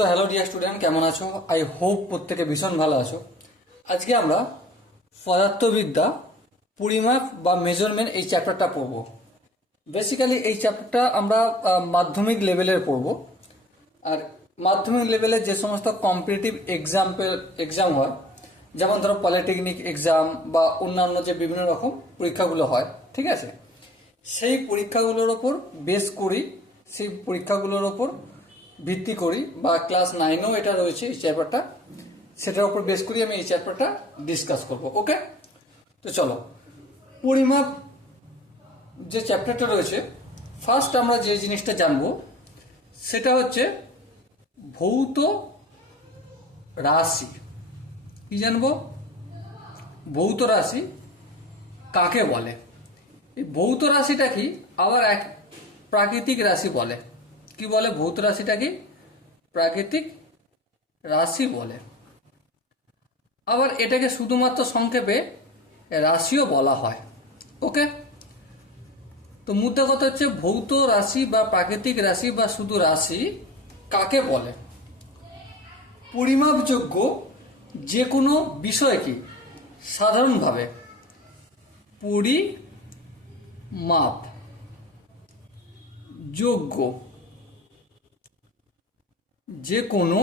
So hello dear student, কেমন আছো? I hope প্রত্যেকে ভীষণ ভালো আছো। আজকে আমরা পদার্থবিদ্যা পরিমাপ বা মেজারমেন্ট এই চ্যাপ্টারটা পড়ব। বেসিক্যালি এই চ্যাপ্টারটা আমরা মাধ্যমিক লেভেলের পড়ব। আর মাধ্যমিক লেভেলে যে সমস্ত কম্পিটিটিভ এক্সাম হয়, যেমন ধরো পলিটেকনিক এক্সাম বা অন্যান্য যে বিভিন্ন রকম পরীক্ষাগুলো হয়, ঠিক আছে, সেই পরীক্ষাগুলোর ওপর বেস করি, সেই পরীক্ষাগুলোর ওপর ভিত্তি করি বা ক্লাস 9-এও এটা রয়েছে এই চ্যাপ্টারটা, সেটার উপর বেস করি আমি এই চ্যাপ্টারটা ডিসকাস করব। ওকে, তো চলো পরিমাপ যে চ্যাপ্টারটা রয়েছে, ফার্স্ট আমরা যে জিনিসটা জানবো সেটা হচ্ছে ভৌত রাশি। কি জানবো? ভৌত রাশি কাকে বলে? এই ভৌত রাশিটা কি? আবার এক প্রাকৃতিক রাশি বলে। কি বলে? ভৌত রাশিটা কি? প্রাকৃতিক রাশি বলে। আবার এটাকে শুধুমাত্র সংক্ষেপে রাশিও বলা হয়। ওকে, তো মুদ্রা কথা হচ্ছে ভৌত রাশি বা প্রাকৃতিক রাশি বা শুধু রাশি কাকে বলে? পরিমাপযোগ্য যে কোনো বিষয়কে সাধারণভাবে পরিমাপ যোগ্য যে কোনো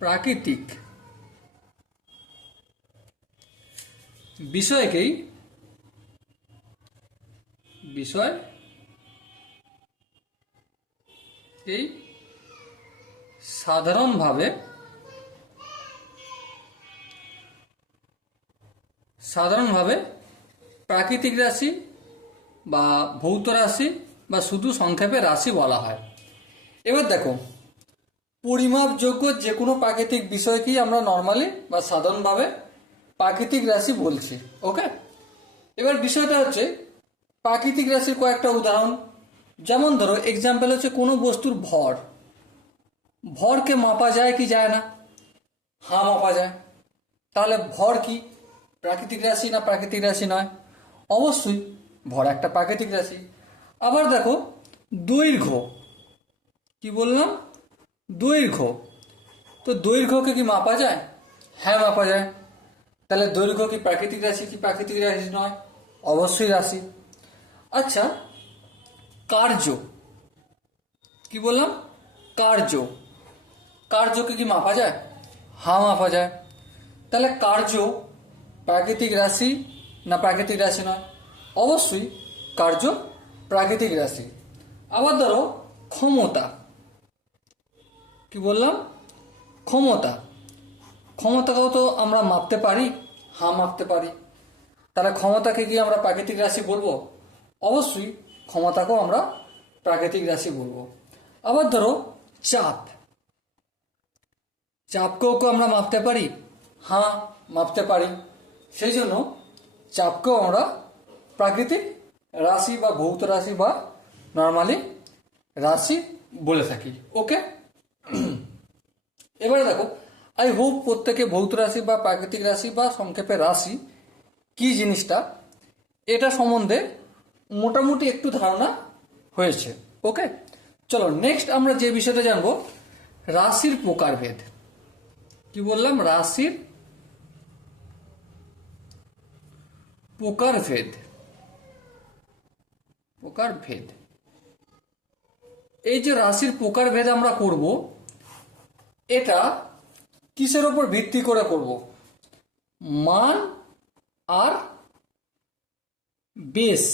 প্রাকৃতিক বিষয়কেই সাধারণভাবে প্রাকৃতিক রাশি বা ভৌত রাশি বা শুধু সংক্ষেপে রাশি বলা হয়। এবার দেখো, পরিমাপযোগ্য যে কোনো প্রাকৃতিক বিষয়কেই আমরা নর্মালি বা সাধারণভাবে প্রাকৃতিক রাশি বলছি। ওকে, এবার বিষয়টা হচ্ছে প্রাকৃতিক রাশির কয়েকটা উদাহরণ। যেমন ধরো এক্সাম্পল হচ্ছে কোনো বস্তুর ভরকে মাপা যায় কি যায় না? হ্যাঁ, মাপা যায়। তাহলে ভর কি প্রাকৃতিক রাশি না প্রাকৃতিক রাশি নয়? অবশ্যই ভর একটা প্রাকৃতিক রাশি। আবার দেখো দৈর্ঘ্য, কি বললাম? দৈর্ঘ্য। তো দৈর্ঘ্যকে কি মাপা যায়? হ্যাঁ, মাপা যায়। তাহলে দৈর্ঘ্য কি প্রাকৃতিক রাশি কি প্রাকৃতিক রাশি নয়? অবশ্যই রাশি। আচ্ছা, কার্য, কি বললাম? কার্যকে কি মাপা যায়? হ্যাঁ, মাপা যায়। তাহলে কার্য প্রাকৃতিক রাশি না প্রাকৃতিক রাশি নয়? অবশ্যই কার্য প্রাকৃতিক রাশি। আবার ধরো ক্ষমতা, কি বললাম? ক্ষমতাকেও তো আমরা মাপতে পারি। হ্যাঁ, মাপতে পারি। তাহলে ক্ষমতাকে কি আমরা প্রাকৃতিক রাশি বলবো? অবশ্যই ক্ষমতাকেও আমরা প্রাকৃতিক রাশি বলবো। আবার ধরো চাপকেও আমরা মাপতে পারি। হ্যাঁ, মাপতে পারি। সেই জন্য চাপকেও আমরা প্রাকৃতিক রাশি বা ভৌত রাশি বা নর্মালি রাশি বলে থাকি। ওকে, এবারে দেখো, আই হোপ প্রত্যেকে ভৌত রাশি বা প্রাকৃতিক রাশি বা সংক্ষেপে রাশি কি জিনিসটা এটা সম্বন্ধে মোটামুটি একটু ধারণা হয়েছে। ওকে, চলো নেক্সট আমরা যে বিষয়টা জানবো, রাশির প্রকারভেদ। কি বললাম? রাশির প্রকারভেদ। এই যে রাশির প্রকারভেদ আমরা করব, এটা কিসের উপর ভিত্তি করে করব? মান আর বেস,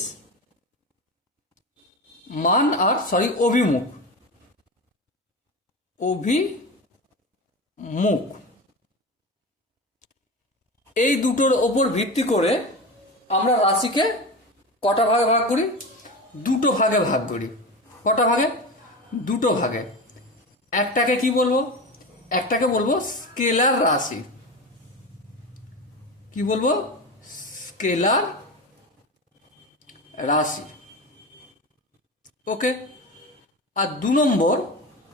অভিমুখ, এই দুটোর ওপর ভিত্তি করে আমরা রাশিকে কটা ভাগে ভাগ করি? দুটো ভাগে ভাগ করি। কটা ভাগে? দুটো ভাগে। একটাকে কি বলবো? একটাকে বলবো স্কেলার রাশি। কি বলবো? স্কেলার রাশি। ওকে, আর 2 নম্বর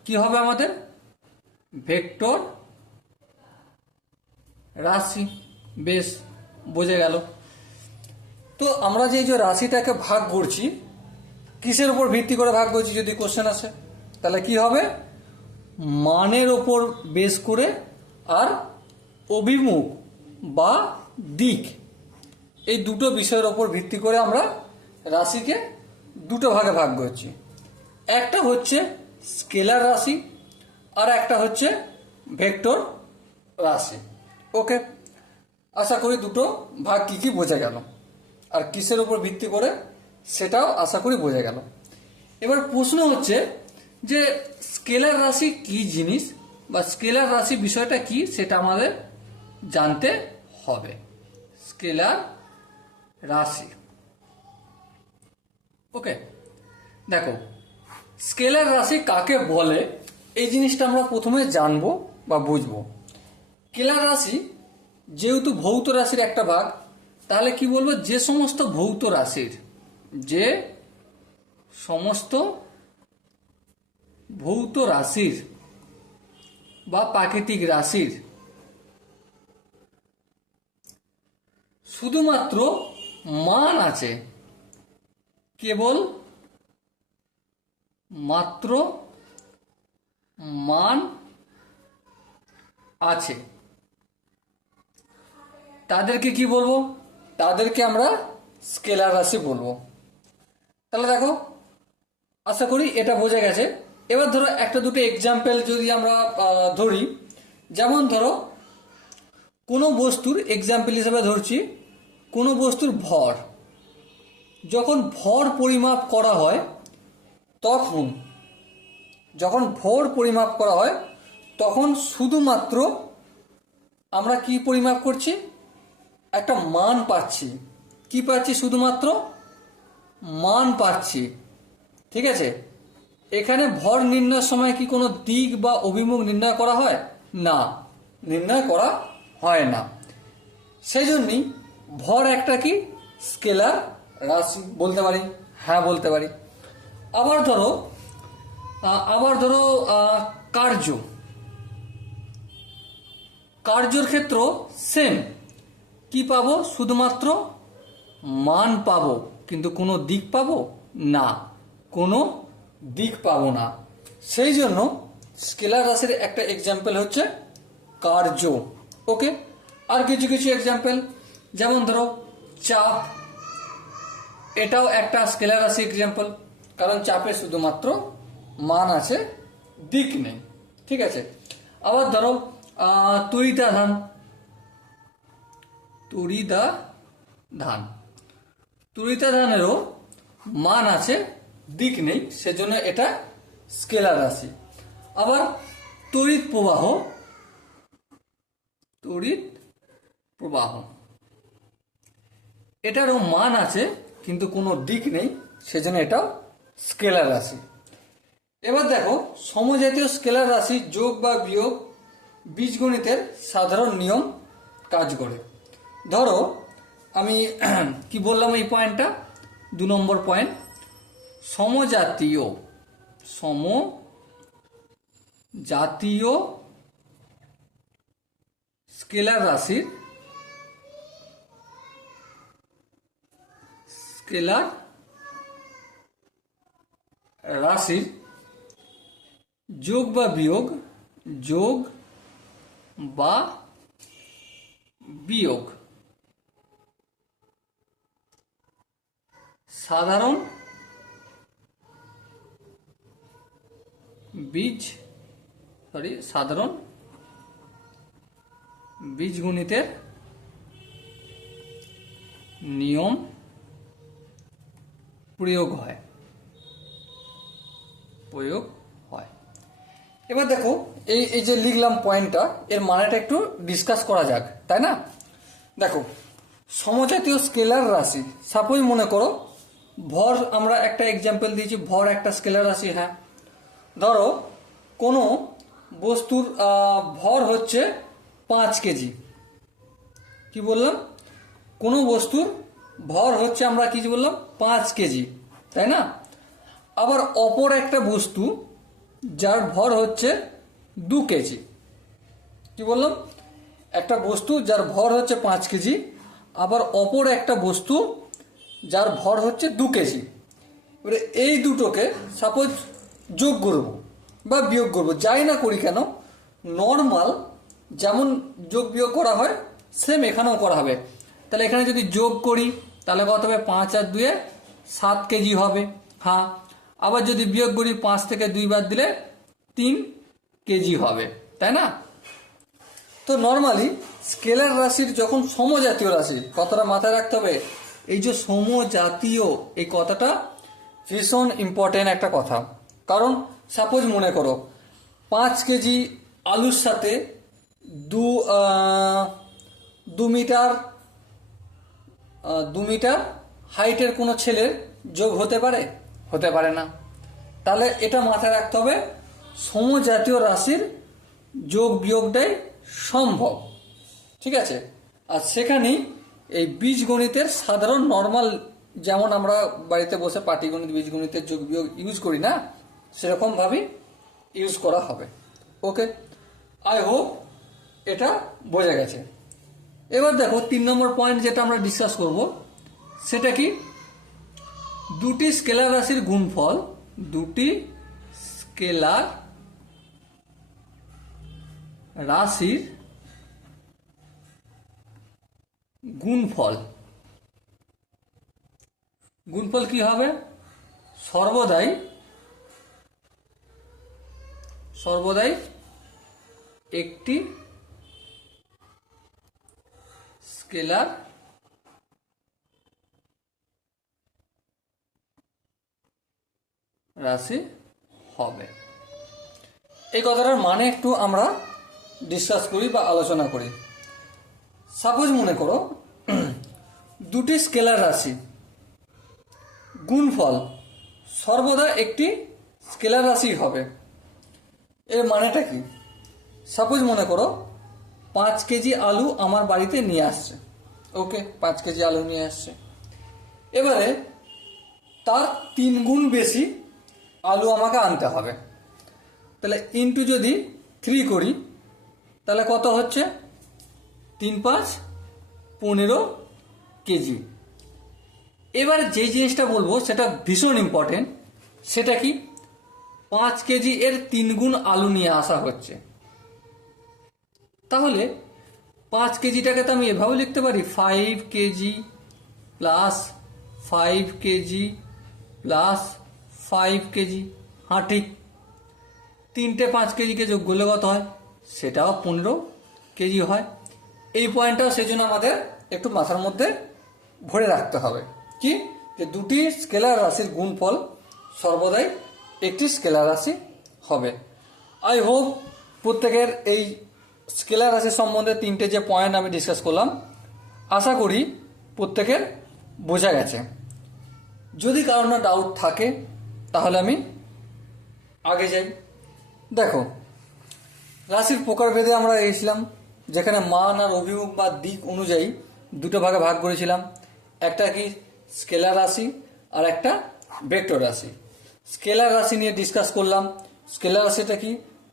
কি হবে আমাদের? ভেক্টর রাশি। বেশ, বোঝা গেল। তো তো আমরা যে রাশিটাকে ভাগ করছি, কিসের উপর ভিত্তি করে ভাগ করছি যদি কোশ্চেন আসে, তাহলে কি হবে? মানের ওপর বেস করে আর অভিমুখ বা দিক, এই দুটো বিষয়ের ওপর ভিত্তি করে আমরা রাশিকে দুটো ভাগে ভাগ করছি। একটা হচ্ছে স্কেলার রাশি আর একটা হচ্ছে ভেক্টর রাশি। ওকে, আশা করি দুটো ভাগ কি কি বোঝা গেল, আর কিসের উপর ভিত্তি করে সেটাও আশা করি বোঝা গেল। এবার প্রশ্ন হচ্ছে যে স্কেলার রাশি কি জিনিস বা স্কেলার রাশি বিষয়টা কি সেটা আমাদের জানতে হবে। স্কেলার রাশি, ওকে, দেখো স্কেলার রাশি কাকে বলে এই জিনিসটা আমরা প্রথমে জানবো বা বুঝবো। স্কেলার রাশি যেহেতু ভৌত রাশির একটা ভাগ, তাহলে কি বলবো? যে সমস্ত ভৌত রাশির, যে সমস্ত ভৌত রাশির বা প্রাকৃতিক রাশির শুধুমাত্র মান আছে, কেবল মাত্র মান আছে, তাদেরকে কি বলবো? তাদেরকে আমরা স্কেলার রাশি বলবো। তাহলে দেখো, আশা করি এটা বোঝা গেছে। এবার ধরো একটা দুটো এক্সাম্পল যদি আমরা ধরি, যেমন ধরো কোনো বস্তুর এক্সাম্পল হিসেবে ধরছি, কোনো বস্তুর ভর, যখন ভর পরিমাপ করা হয় তখন, যখন ভর পরিমাপ করা হয় তখন শুধুমাত্র আমরা কি পরিমাপ করছি? একটা মান পাচ্ছি। কি পাচ্ছি? শুধুমাত্র মান পাচ্ছি, ঠিক আছে? এখানে ভর নির্ণয়ের সময় কি কোনো দিক বা অভিমুখ নির্ণয় করা হয়? না, নির্ণয় করা হয় না। সেই জন্যই ভর একটা কি স্কেলার রাশি বলতে পারি, হ্যাঁ বলতে পারি। আবার ধরো কার্য, কার্যর ক্ষেত্র সেম। কি পাবো? শুধুমাত্র মান পাবো, কিন্তু কোনো দিক পাবো না, কোনো দিক পাবো না। সেই জন্য স্কেলার রাশির একটা এক্সাম্পল হচ্ছে কার্য। ওকে, আর কিছু কিছু এক্সাম্পল, যেমন ধরো চাপ, এটাও একটা স্কেলার রাশি এক্সাম্পল, কারণ চাপে শুধুমাত্র মান আছে, দিক নেই, ঠিক আছে? আবার ধরো তড়িতাধান, তড়িতাধানেরও মান আছে, দিক নেই, সেজন্য এটা স্কেলার রাশি। আবার তড়িৎ প্রবাহ, এটারও মান আছে কিন্তু কোনো দিক নেই, সেজন্য এটাও স্কেলার রাশি। এবার দেখো সমজাতীয় স্কেলার রাশি যোগ বা বিয়োগ বীজগণিতের সাধারণ নিয়ম কাজ করে। ধরো আমি কি বললাম এই পয়েন্টটা, 2 নম্বর পয়েন্ট, সমজাতীয় স্কেলার রাশির যোগ বা বিয়োগ সাধারণ বীজগণিতের নিয়ম প্রয়োগ হয়। এবার দেখো এই যে লিখলাম পয়েন্টটা, এর মানেটা একটু ডিসকাস করা যাক, তাই না? দেখো সমজাতীয় স্কেলার রাশি, সাপোজ মনে করো ভর, আমরা একটা এক্সাম্পল দিয়েছি, ভর একটা স্কেলার রাশি। হ্যাঁ, ধরো কোনো বস্তুর ভর হচ্ছে 5 কেজি। কি বললাম? কোনো বস্তুর ভর হচ্ছে, আমরা কি বললাম, 5 কেজি, তাই না? আবার অপর একটা বস্তু যার ভর হচ্ছে 2 কেজি। কি বললাম? একটা বস্তু যার ভর হচ্ছে 5 কেজি, আবার অপর একটা বস্তু যার ভর হচ্ছে 2 কেজি। এবারে এই দুটোকে সাপোজ যোগ করব বা বিয়োগ করব, যাই না করি কেন, নর্মাল যেমন যোগ বিয়োগ করা হয় সেম এখানেও করা হবে। তাহলে এখানে যদি যোগ করি তাহলে কত হবে, 5 আর 2 7 কেজি হবে। হ্যাঁ, আবার যদি বিয়োগ করি 5 থেকে 2 বাদ দিলে 3 কেজি হবে, তাই না? তো নর্মালি স্কেলার রাশির যখন সমজাতীয় রাশি, কথাটা মাথায় রাখতে হবে, এই যে সমজাতীয় এই কথাটা ভীষণ ইম্পর্টেন্ট একটা কথা। কারণ সাপোজ মনে করো 5 কেজি আলুর সাথে 2 মিটার 2 মিটার হাইটের কোনো ছেলের যোগ হতে পারে? হতে পারে না। তাহলে এটা মাথায় রাখতে হবে, সমজাতীয় রাশির যোগ বিয়োগটাই সম্ভব, ঠিক আছে? আর সেখানেই এই বীজগণিতের সাধারণ নর্মাল, যেমন আমরা বাড়িতে বসে পাটিগণিত বীজগণিতের যোগ বিয়োগ ইউজ করি না, সেরকমভাবেই ইউজ করা হবে। ওকে, আই হোপ এটা বোঝা গেছে। এবার দেখো 3 নম্বর পয়েন্ট যেটা আমরা ডিসকাস করব, সেটা কি, দুটি স্কেলার রাশির গুণফল, দুটি স্কেলার রাশির গুণফল। গুণফল কি হবে? সর্বদাই একটি স্কেলার রাশি হবে। এই কথাটার মানে একটু আমরা ডিসকাস করি বা আলোচনা করি। সাপোজ মনে করো দুটি স্কেলার রাশি গুণফল সর্বদা একটি স্কেলার রাশি হবে। এর মানেটা কি? সাপোজ মনে করো 5 কেজি আলু আমার বাড়িতে নিয়ে আসছে। ওকে, 5 কেজি আলু নিয়ে আসছে। এবারে তার 3 গুণ বেশি আলু আমাকে আনতে হবে। তাহলে ইন্টু যদি 3 করি তাহলে কত হচ্ছে? 3 5 15 কেজি। এবার যে জিনিসটা বলবো সেটা ভীষণ ইম্পর্টেন্ট। সেটা কি? 5 কেজি এর 3 গুণ আলু নিয়ে আসা হচ্ছে। তাহলে 5 কেজিটাকে তো আমি এভাবে লিখতে পারি, 5 KG plus 5 KG plus 5 KG. হ্যাঁ ঠিক, 3টে 5 কেজিকে যোগ করলে কত হয়? সেটাও 15 কেজি হয়। এই পয়েন্টটাও সেই জন্য আমাদের একটু মাথার মধ্যে ভরে রাখতে হবে, কি, যে দুটি স্কেলার রাশির গুণফল সর্বদাই একটি স্কেলার রাশি হবে। আই হোপ প্রত্যেকের এই স্কেলার রাশি সম্বন্ধে 3টে যে পয়েন্ট আমি ডিসকাস করলাম, আশা করি প্রত্যেকের বোঝা গেছে। যদি কারোর না ডাউট থাকে তাহলে আমি আগে যাই। দেখো, রাশির প্রকারভেদে আমরা এসেছিলাম, যেখানে মান আর অভিমুখ বা দিক অনুযায়ী দুটো ভাগে ভাগ করেছিলাম। একটা কি স্কেলার রাশি আর একটা ভেক্টর রাশি। স্কেলার রাশি নিয়ে ডিসকাস করলাম। স্কেলার রাশিটা কি?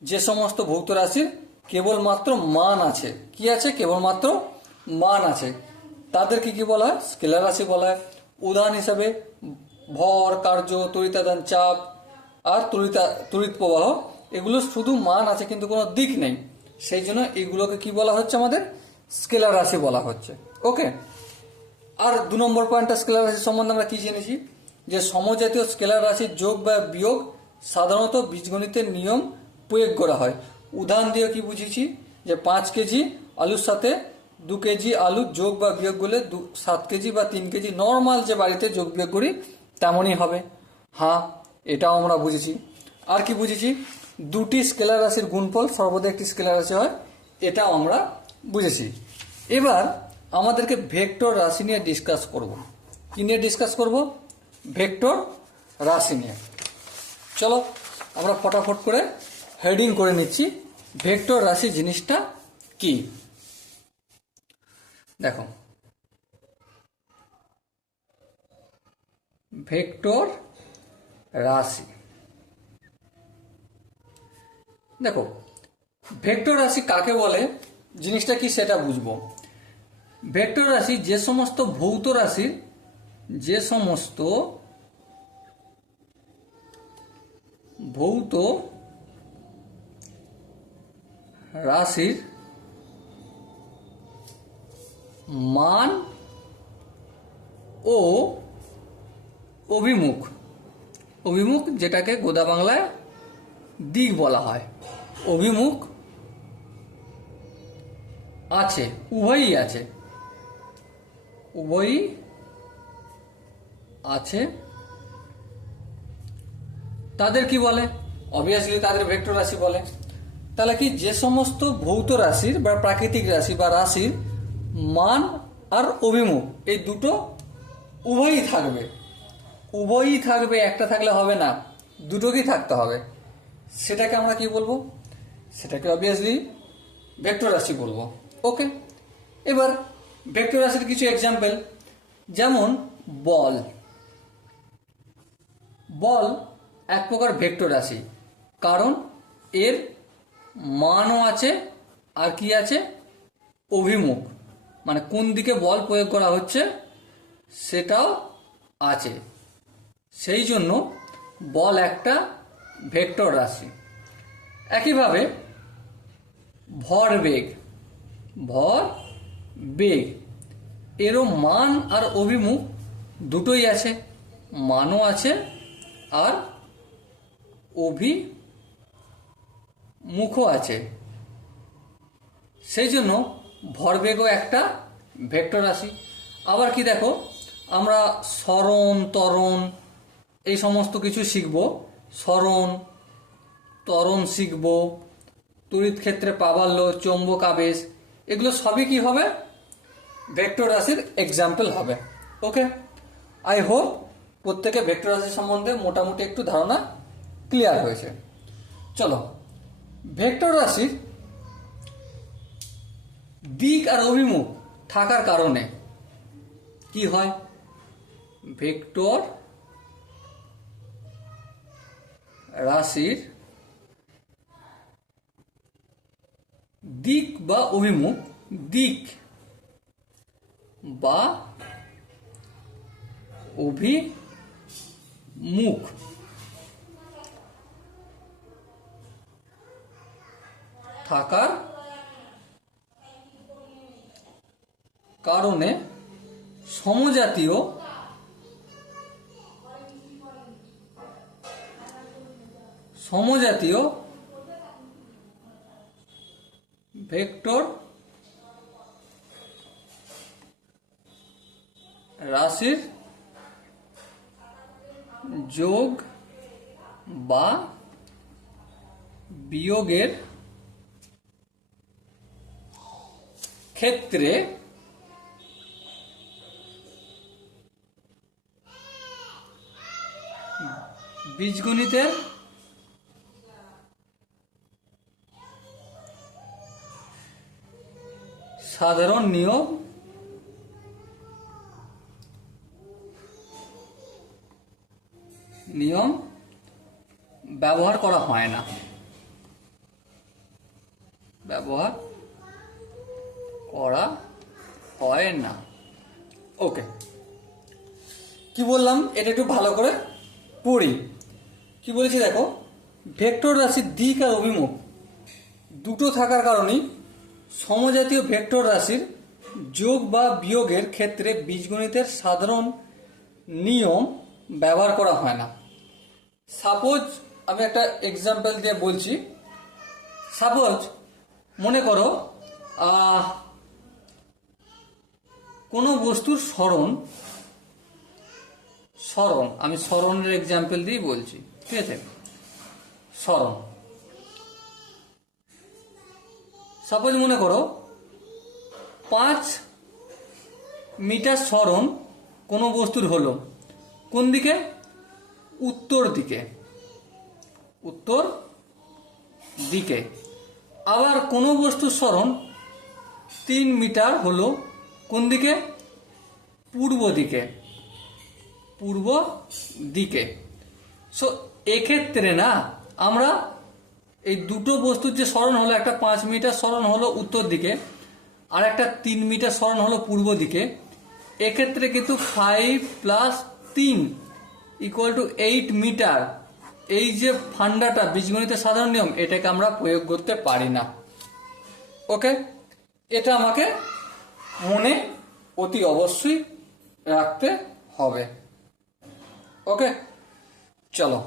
যে সমস্ত ভৌত রাশির কেবলমাত্র মান আছে। কি আছে? কেবলমাত্র মান আছে, তাদেরকে কি বলা হয়? স্কেলার রাশি বলা হয়। উদাহরণ হিসাবে ভর, কার্য, তড়িতাদান, চাপ আর তড়িৎ প্রবাহ, এগুলো শুধু মান আছে কিন্তু কোনো দিক নেই। সেই জন্য এগুলোকে কি বলা হচ্ছে? আমাদের স্কেলার রাশি বলা হচ্ছে। ওকে, আর 2 নম্বর পয়েন্টটা স্কেলার রাশি সম্বন্ধে আমরা কি জেনেছি? যে সমজাতীয় স্কেলার রাশির যোগ বা বিয়োগ সাধারণত বীজগণিতের নিয়ম প্রয়োগ করা হয়। উদাহরণ দিয়ে কি বুঝেছি? যে 5 কেজি আলুর সাথে 2 কেজি আলু যোগ বা বিয়োগ করলে 7 কেজি বা 3 কেজি নর্মাল যে বাড়িতে যোগ বিয়োগ করি তেমনই হবে। হ্যাঁ, এটাও আমরা বুঝেছি। আর কি বুঝেছি? দুটি স্কেলার রাশির গুণফল সর্বদা একটি স্কেলার রাশি হয়, এটাও আমরা বুঝেছি। এবার আমাদেরকে ভেক্টর রাশি নিয়ে ডিসকাস করব। কি নিয়ে ডিসকাস করব? ভেক্টর রাশি নিয়ে। চলো আমরা ফটাফট করে হেডিং করে নিচ্ছি, ভেক্টর রাশি জিনিসটা কি। দেখো, ভেক্টর রাশি, দেখো ভেক্টর রাশি কাকে বলে, জিনিসটা কি সেটা বুঝবো। ভেক্টর রাশি যে সমস্ত ভৌত রাশির যে সমস্ত ভৌত রাশির মান ও অভিমুখ, অভিমুখ যেটাকে গোদা বাংলায় দিক বলা হয়, অভিমুখ আছে, উভয়ই আছে, উভয়ই আছে, তাদের কি বলে? অবভিয়াসলি তাদের ভেক্টর রাশি বলে। তাহলে কি, যে সমস্ত ভৌত রাশির বা প্রাকৃতিক রাশি বা রাশির মান আর অভিমুখ এই দুটো উভয়ই থাকবে, উভয়ই থাকবে, একটা থাকলে হবে না, দুটোকেই থাকতে হবে, সেটাকে আমরা কি বলবো? সেটাকে অবভিয়াসলি ভেক্টর রাশি বলবো। ওকে, এবার ভেক্টর রাশির কিছু এক্সাম্পল, যেমন বল। বল এক প্রকার ভেক্টর রাশি, কারণ এর মানও আছে আর কি আছে? অভিমুখ, মানে কোন দিকে বল প্রয়োগ করা হচ্ছে সেটাও আছে, সেই জন্য বল একটা ভেক্টর রাশি। একইভাবে ভরবেগ, ভরবেগ এরও মান আর অভিমুখ দুটোই আছে, মানও আছে আর অভিমুখও আছে, সেই জন্য ভরবেগও একটা ভেক্টর রাশি। আবার কি দেখো, আমরা সরণ ত্বরণ এই সমস্ত কিছু শিখব, সরণ ত্বরণ শিখব, তড়িৎ ক্ষেত্রে প্রাবল্য, চৌম্বক আবেশ, এগুলো সবই কি হবে? ভেক্টর রাশির এক্সাম্পল হবে। ওকে, আই হোপ প্রত্যেকে ভেক্টর রাশি সম্বন্ধে মোটামুটি একটু ধারণা ক্লিয়ার হয়েছে। চলো, ভেক্টর রাশির দিক আর অভিমুখ থাকার কারণে কি হয়? ভেক্টর রাশির দিক বা অভিমুখ, দিক বা অভিমুখ থাকার কারণে সমজাতীয় ভেক্টর রাশির যোগ বা বিয়োগের ক্ষেত্রে বীজগণিতের সাধারণ নিয়ম ব্যবহার করা হয় না, ব্যবহার করা হয় না। ওকে, কি বললাম এটা একটু ভালো করে পড়ি। কি বলেছি দেখো, ভেক্টর রাশির দিক আর অভিমুখ দুটো থাকার কারণেই সমজাতীয় ভেক্টর রাশির যোগ বা বিয়োগের ক্ষেত্রে বীজগণিতের সাধারণ নিয়ম ব্যবহার করা হয় না। সাপোজ আমি একটা এক্সাম্পল দিয়ে বলছি। সাপোজ মনে করো কোনো বস্তুর সরণ, আমি সরণের এক্সাম্পল দিয়ে বলছি, ঠিক আছে? সরণ, সাপোজ মনে করো 5 মিটার সরণ কোনো বস্তুর হলো কোন দিকে? উত্তর দিকে। আবার কোনো বস্তুর সরণ 3 মিটার হলো কোন দিকে? পূর্ব দিকে। সো এক্ষেত্রে না, আমরা এই দুটো বস্তুর যে সরণ হলো, একটা 5 মিটার সরণ হলো উত্তর দিকে আর একটা 3 মিটার সরণ হলো পূর্ব দিকে, এক্ষেত্রে কিন্তু 5 প্লাস 3 ইকুয়াল টু 8 মিটার, এই যে ফান্ডাটা বীজগণিতের সাধারণ নিয়ম, এটাকে আমরা প্রয়োগ করতে পারি না। ওকে, এটা আমাকে মনে অতি অবশ্যই রাখতে হবে। ওকে, চলো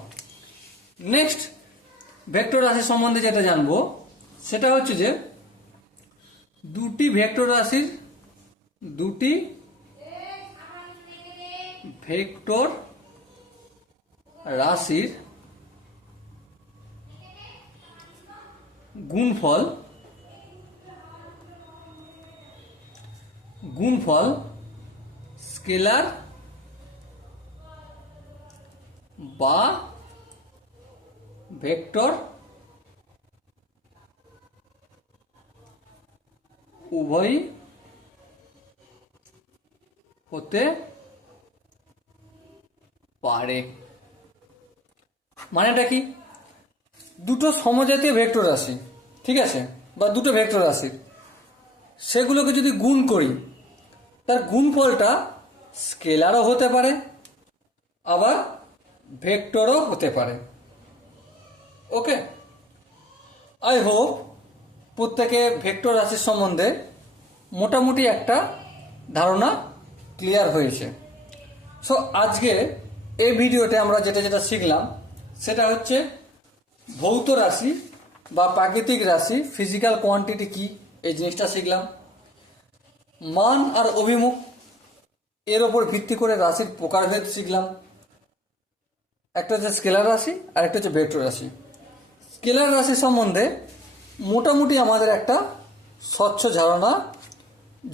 নেক্সট ভেক্টর রাশি সম্বন্ধে যেটা জানবো সেটা হচ্ছে যে দুটি ভেক্টর রাশির গুণফল স্কেলার বা ভেক্টর উভয়ই হতে পারে। মানেটা কি? দুটো সমজাতীয় ভেক্টর রাশি, ঠিক আছে, বা দুটো ভেক্টর রাশি, সেগুলোকে যদি গুণ করি তার গুণফলটা স্কেলারও হতে পারে আবার ভেক্টরও হতে পারে। ওকে, আই হোপ প্রত্যেকে ভেক্টর রাশির সম্বন্ধে মোটামুটি একটা ধারণা ক্লিয়ার হয়েছে। সো আজকে এই ভিডিওতে আমরা যেটা শিখলাম সেটা হচ্ছে ভৌত রাশি বা প্রাকৃতিক রাশি, ফিজিক্যাল কোয়ান্টিটি কি, এই জিনিসটা শিখলাম। মান আর অভিমুখ এর ওপর ভিত্তি করে রাশির প্রকারভেদ শিখলাম। একটা হচ্ছে স্কেলার রাশি আর একটা হচ্ছে ভেক্টর রাশি। স্কেলার রাশি সম্বন্ধে মোটামুটি আমাদের একটা স্বচ্ছ ধারণা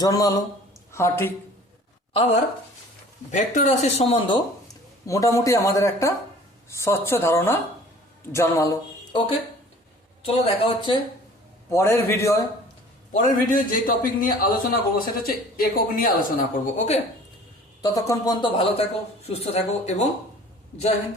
জন্মালো, হ্যাঁ ঠিক। আবার ভেক্টর রাশির সম্বন্ধে মোটামুটি আমাদের একটা স্বচ্ছ ধারণা জন্মালো। ওকে, চলো দেখা হচ্ছে পরের ভিডিওয় যে টপিক নিয়ে আলোচনা করবো সেটা হচ্ছে একক নিয়ে আলোচনা করব। ওকে, ততক্ষণ পর্যন্ত ভালো থাকো, সুস্থ থাকো এবং জয় হিন্দ।